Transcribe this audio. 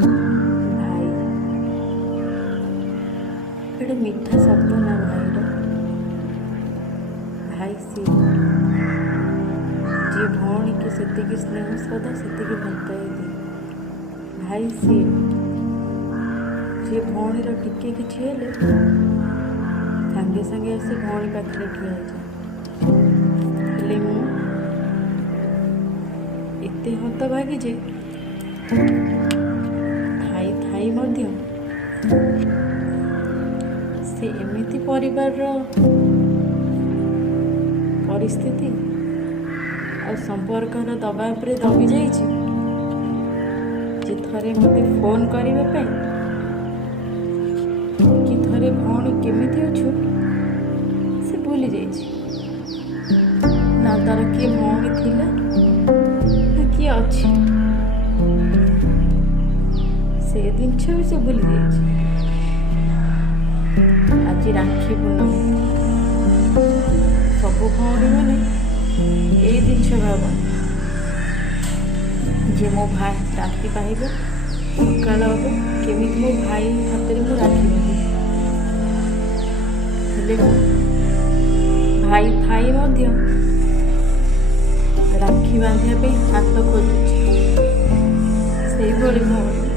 ଭାଇ ଗୋଟେ ମିଠା ଶବ୍ଦ ନା ଭାଇର। ଭାଇ ସିଏ ଯିଏ ଭଉଣୀକି ସେତିକି ସ୍ନେହ ଶ୍ରଦ୍ଧା ସେତିକି ଭଲ ପାଇ ଦିଏ। ଭାଇ ସିଏ ଯିଏ ଭଉଣୀର ଟିକେ କିଛି ହେଲେ ସାଙ୍ଗେ ସାଙ୍ଗେ ଆସି ଭଉଣୀ ପାଖରେ ଠିଆ ହେଇଯାଏ। ହେଲେ ମୁଁ ଏତେ ହତଭାଗୀ ଯେ ଥାଇ ମଧ୍ୟ ସେ ଏମିତି ପରିବାରର ପରିସ୍ଥିତି ଆଉ ସମ୍ପର୍କର ଦବାବରେ ଦବି ଯାଇଛି ଯେ ଥରେ ମୋତେ ଫୋନ୍ କରିବା ପାଇଁ କି ଥରେ ଭଉଣୀ କେମିତି ଅଛୁ ସେ ଭୁଲି ଯାଇଛି। ନା ତାର କିଏ ଭଉଣୀ ଥିଲା ନା କିଏ ଅଛି ସେ ଜିନିଷ ବି ସେ ଭୁଲି ଯାଇଛି। ଆଜି ରାକ୍ଷୀ ପୂର୍ଣ୍ଣମୀ, ସବୁ ଭଉଣୀମାନେ ଏଇ ଜିନିଷ ଭାବନ୍ତି ଯେ ମୋ ଭାଇ ରାତି ପାହିବ ସକାଳ ହେବ କେମିତି ମୋ ଭାଇ ହାତରେ ମୁଁ ରାକ୍ଷୀ ବାନ୍ଧିବି। ହେଲେ ମୁଁ ଭାଇ ଥାଇ ମଧ୍ୟ ରାକ୍ଷୀ ବାନ୍ଧିବା ପାଇଁ ହାତ ଖୋଜୁଛି। ସେଇଭଳି ଭଉଣୀ